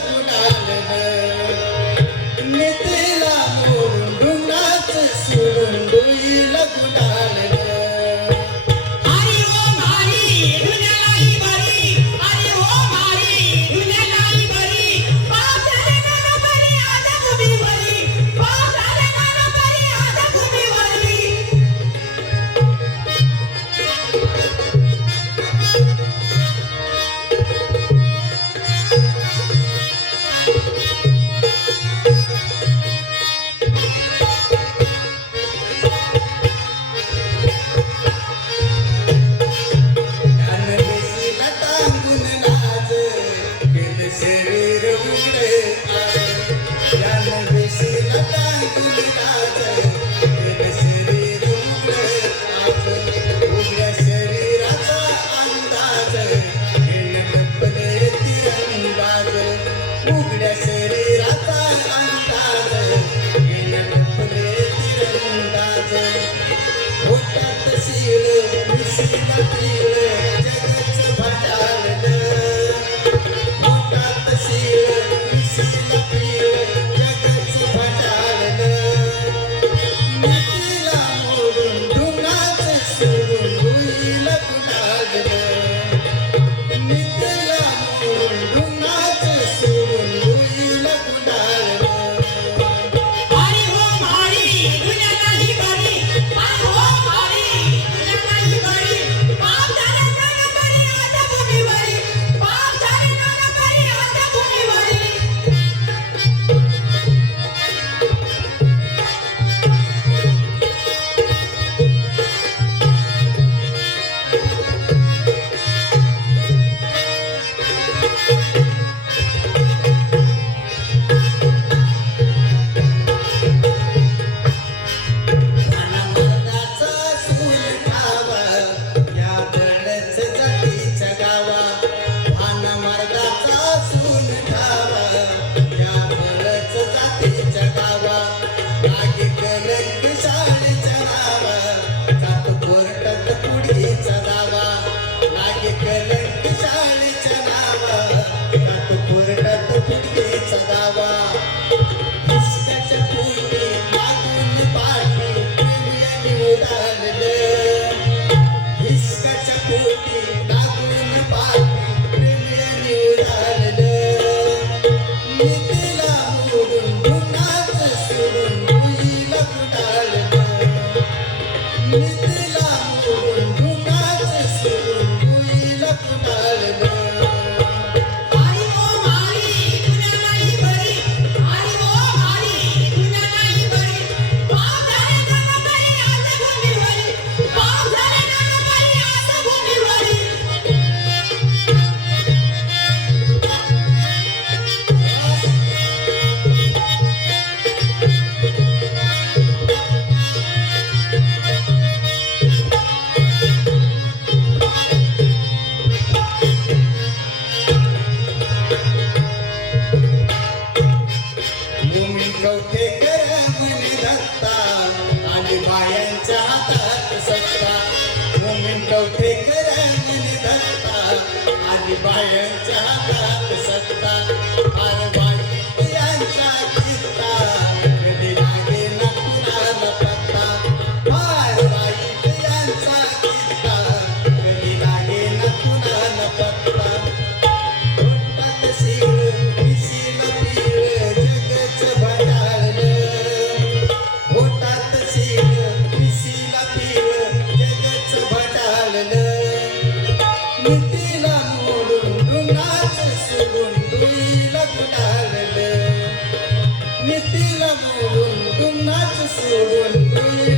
ಮಧುರಾಲನ उघड्या शरीराचा अंदाज गेले Yeah. बायांच्या हातात सत्ता. Yes,